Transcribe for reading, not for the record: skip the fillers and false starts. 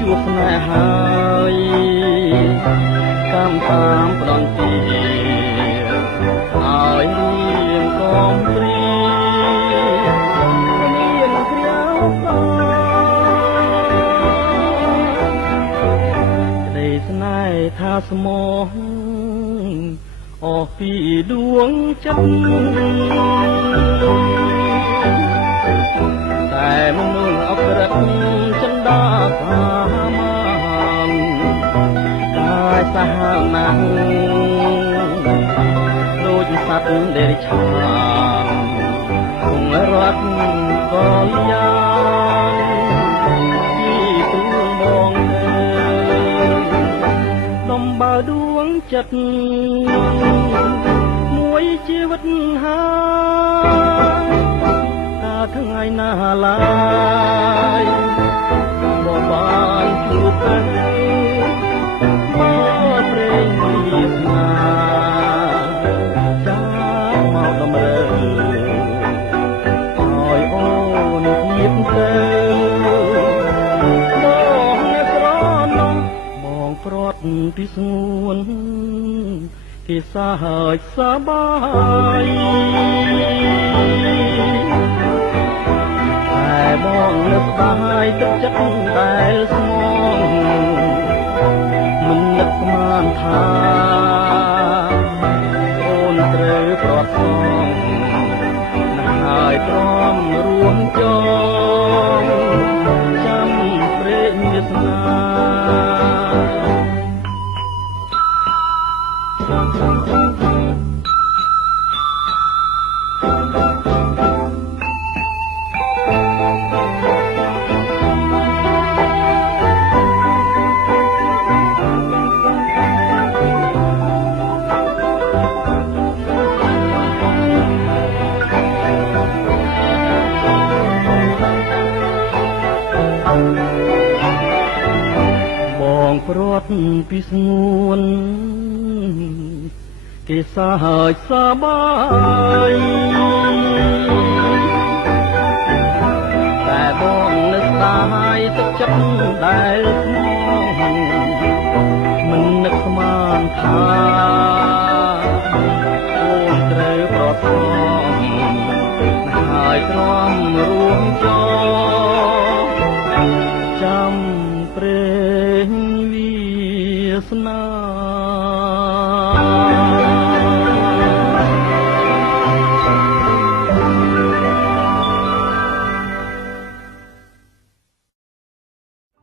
ជួបស្នេហាហើយតាមតាមផ្ដន់ទីឲ្យរៀងកំព្រីមានគ្រាវក្តីស្នេហ៍ថាស្មោះអស់ពីដួងចិត្តតែមនុស្សអក្រិតចិន្តាសាមានកាយសាហាវណាស់ដូចសត្វដេរឆានគង់រត់ក៏យ៉ាងពីទូលមកដំបើដួងចិត្តមួយជីវិតហើយតាថ្ងៃណាឡើយบ่បានជួបទេមកព្រេងវាសនាចាមកតម្រើឲ្យអូនទៀតទៅបងស្រណោះបងព្រាត់ពីស្ងួនគេសាហើចសបាយតែបងនឹកស្ដាយទឹកចិត្តដែលស្មងមិននឹកស្មានថាអូនត្រូវប្រត់ផងណាស់ហើយព្រមរួមចងចាំព្រេងវាសនាព្រាត់ពីស្ងួនគេសាហើចសបាយតែបងនឹកស្ដាយទឹកចិត្តដែលស្មងមិននឹកស្មានថាអូនត្រូវប្រត់ផងហើយទ្រាំរួមចងចាំព្រេងវាសនា